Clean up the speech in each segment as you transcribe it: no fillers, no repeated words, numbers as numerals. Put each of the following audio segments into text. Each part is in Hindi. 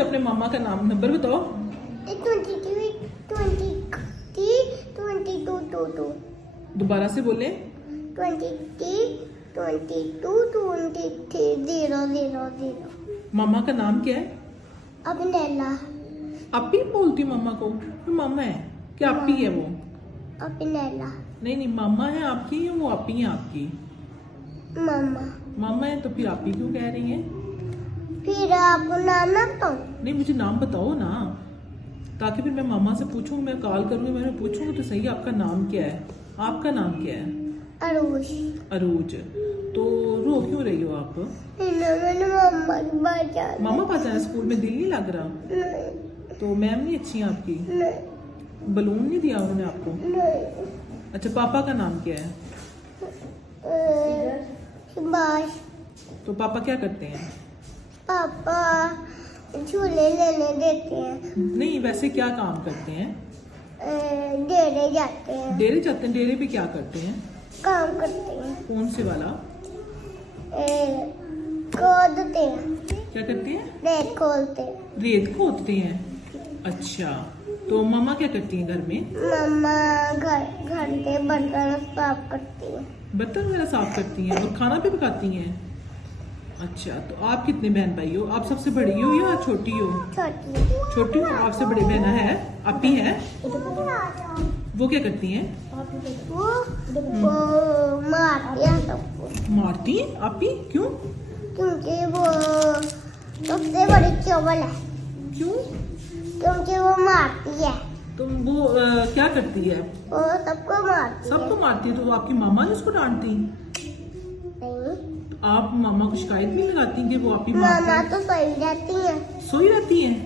मुझे अपने मामा का नाम नंबर बताओ। 23, 22, 22। दोबारा से बोले। 23, 22, 23, 0, 0, 0। मामा का नाम क्या है? अब नैला। अपी बोलती मामा को? तो मामा है क्या अपी है वो? अब नैला। नहीं नहीं, मामा है आपकी या वो अपी है आपकी? मामा। मामा है तो फिर आपी क्यों कह रही है? फिर आपको नाम ना बताऊं? नहीं, मुझे नाम बताओ ना, ताकि फिर मैं मामा से पूछूं, मैं कॉल करूंगी, मैं पूछूंगी तो सही आपका नाम क्या है। आपका नाम क्या है? अरूज। अरूज। तो रो क्यों रही हो आप? मैंने मामा की बात जाना। मामा पास जाना, स्कूल में दिल नहीं लग रहा? नहीं, तो मैम नहीं अच्छी है आपकी? नहीं, बलून नहीं दिया उन्होंने आपको? नहीं। अच्छा, पापा का नाम क्या है? सुभाष। तो पापा क्या करते हैं? पापा झूले लेने देते हैं। नहीं, वैसे क्या काम करते हैं? डेरे जाते हैं। डेरे जाते हैं? डेरे पे क्या करते हैं? काम करते हैं। कौन से वाला? खोदते हैं। क्या करते हैं? रेत खोलते हैं। रेत खोदते हैं। अच्छा, तो मम्मा क्या करती हैं घर में? मम्मा घर के बर्तन साफ करती है। बर्तन वगैरह साफ करती हैं और खाना भी पकाती हैं। अच्छा, तो आप कितने बहन भाई हो? आप सबसे बड़ी हो या छोटी हो? छोटी। छोटी हो। आपसे बड़ी बहन है अपी है, वो क्या करती हैं? वो मारती है सबको। मारती हैं अपी? क्यों? क्योंकि वो सबसे बड़ी चोबल है। क्यों? क्योंकि वो मारती है। तो वो क्या करती है? वो सबको मारती है। सबको मारती है। तो वो आपकी मामा ने उसको डांटती? नहीं, आप मामा को शिकायत नहीं लगाती कि वो आपी मारती मामा है? तो सही रहती है। सोई रहती हैं?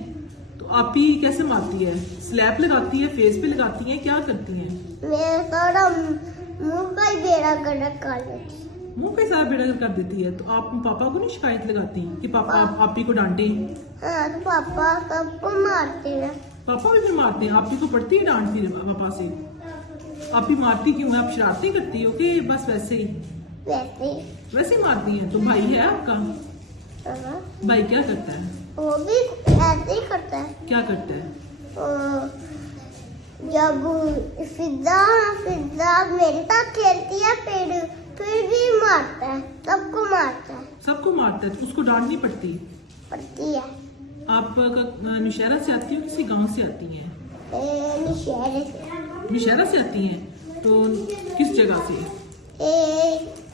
तो आपी कैसे मारती है? स्लैप लगाती है, फेस पे लगाती है, क्या करती हैं? मेरा सारा मुंह का ही बेड़ा गर्क कर देती है। मुंह पे सारा बेड़ा कर देती है। तो आप पापा को नहीं शिकायत लगाती कि पापा आपी को डांटे? हाँ, तो पापा सबको मारते हैं। पापा भी फिर मारते हैं? आपी को पड़ती है डांट फिर पापा से? आपी मारती क्यों है? आप शरारती करती हो कि बस वैसे ही? वैसे ही मारती हैं। तो भाई है आपका? हाँ, भाई क्या करता है? वो भी ऐसे ही करता है। क्या करता है? जब फिजा मेरे साथ खेलती है फिर भी मारता है। सबको मारता है। सबको मारता है? तो उसको डांट नहीं पड़ती? पड़ती है। आप नौशहरा से आती हो किसी गांव से आती हैं? नौशहरे से। नौशहरा से आती हैं? तो किस जगह से?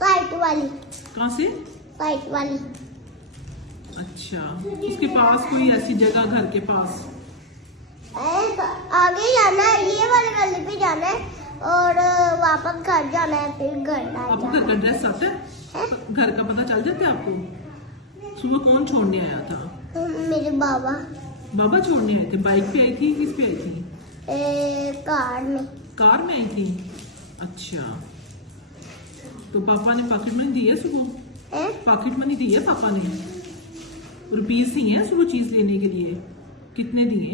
फाइट वाली। कहाँ से? फाइट वाली। अच्छा, उसके पास कोई ऐसी जगह घर के पास? आगे जाना है, ये वाले गली पे जाना है और वापस घर जाना है, फिर घर आपको घर का एड्रेस आता है? घर का पता चल जाता है आपको? सुबह कौन छोड़ने आया था? मेरे बाबा। बाबा छोड़ने आए थे? बाइक पे आई थी, किस पे आई थी? कार में। कार में आई थी। अच्छा, तो पापा ने पॉकेट मनी दी है सुबह? पॉकेट मनी दी है पापा ने? रुपीज दिए हैं सुबह चीज लेने के लिए? कितने दिए?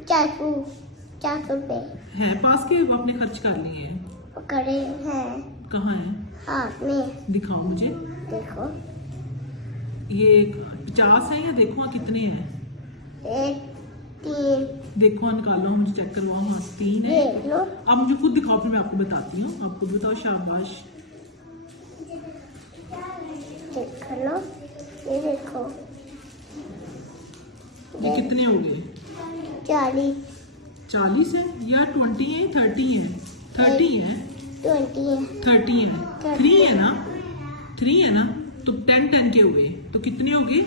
400 रुपए हैं पास के? आपने खर्च कर लिए हैं? पकड़े हैं कहाँ है? हाथ में। दिखाओ मुझे। देखो, ये 50 है या देखो कितने हैं? 1, 3। देखो निकालो, मुझे चेक करवाओ। हाँ 3 है। देख लो। आप मुझे खुद दिखाओ, फिर मैं आपको बताती हूँ। आप खुद बताओ। शाबाश। देख लो, ये देखो। ये कितने हो गए? 40 40 है या 20 है? 30 है? 30 है? 20 है। 30 है? 3 है ना? 3 है ना? तो 10 के हुए तो कितने हो गए?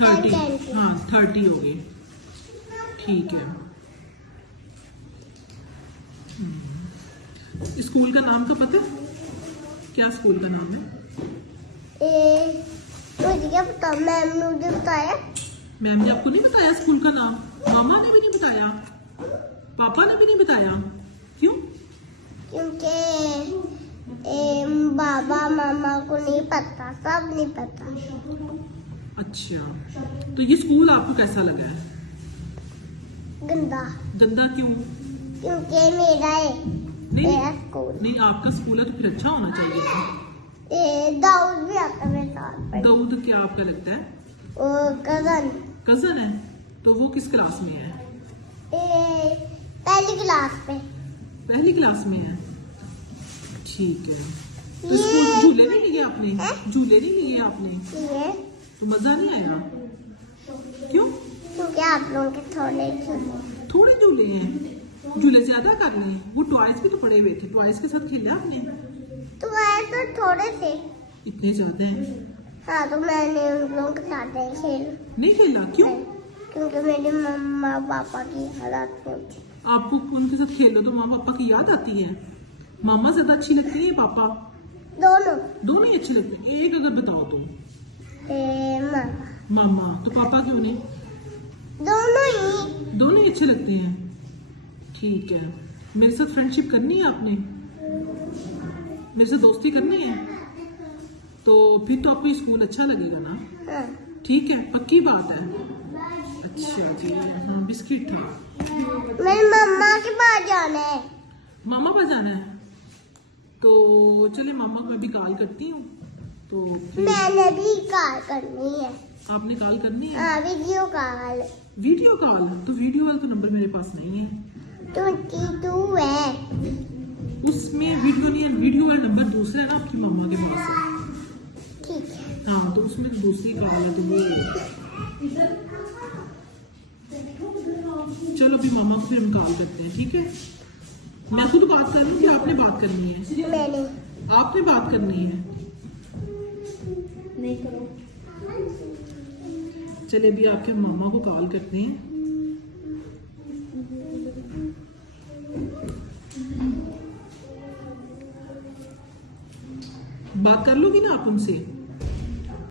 30। 10 हाँ 30 हो गए। ठीक है। स्कूल का नाम तो पता? क्या स्कूल का नाम है? मुझे क्या पता, मैम ने मुझे बताया। मैम ने आपको नहीं बताया स्कूल का नाम? मामा ने भी नहीं बताया? पापा ने भी नहीं बताया? क्यों? क्योंकि बाबा मामा को नहीं पता, सब नहीं पता। अच्छा, तो ये स्कूल आपको कैसा लगा है? गंदा। गंदा क्यों? क्योंकि मेरा है। नहीं मेरा स्कूल। नहीं, आपका स्कूल है तो फिर अच्छा होना चाहिए था। दाऊद भी आता है मेरे साथ। दाऊद क्या आपका लगता है? कजन। कजन है, तो वो किस क्लास में है? पहली क्लास पे। पहली क्लास में है, ठीक है। तो स्कूल झूले नहीं लिए आपने? झूले नहीं लिए आपने? ये तो मजा नहीं आया? क्यों? क्योंकि आप लोगों के थोड़े झूले हैं, झूले ज्यादा कर लिए। वो टॉयज भी तो पड़े हुए थे, टॉयज के साथ खेला आपने? तो ऐसे थोड़े थे। इतने ज्यादा हैं? हाँ, तो मैंने उन लोगों के साथ नहीं खेला, क्यों? क्योंकि मेरे मम्मा पापा की हालत नहीं थी। आपको उनके साथ खेलो तो मामा पापा की याद आती है? मामा ज्यादा अच्छी लगती है, पापा? दोनों ही अच्छे लगते हैं। एक अगर बताओ तो। मामा। तो पापा क्यों नहीं? दोनों ही अच्छे लगते हैं, ठीक है। मेरे साथ फ्रेंडशिप करनी है आपने? मेरे से दोस्ती करनी है? तो फिर तो आपको स्कूल अच्छा लगेगा ना? हाँ। ठीक है, पक्की बात है। अच्छा जी, हाँ, बिस्किट था। मेरी मम्मा के पास जाना है। मामा पास जाना है, तो चले मामा को मैं भी कॉल करती हूँ। तो मैंने भी कॉल करनी है। आपने कॉल करनी है? हाँ, वीडियो कॉल। Video call? तो वीडियो वाला तो नंबर मेरे पास नहीं है। 22 है। उसमें वीडियो नहीं है, वीडियो वाला नंबर दूसरा है ना आपकी मामा के पास। ठीक है। हाँ, तो उसमें तो दूसरी कॉल है, तो वो चलो अभी मामा को फिर हम कॉल करते हैं, ठीक है? मैं खुद बात कर रही हूँ कि आपने बात करनी है? मैंने। आपने बात करनी है? नहीं करो। चले अभी आपके मामा को कॉल करते हैं। बात कर लोगी ना आप उनसे?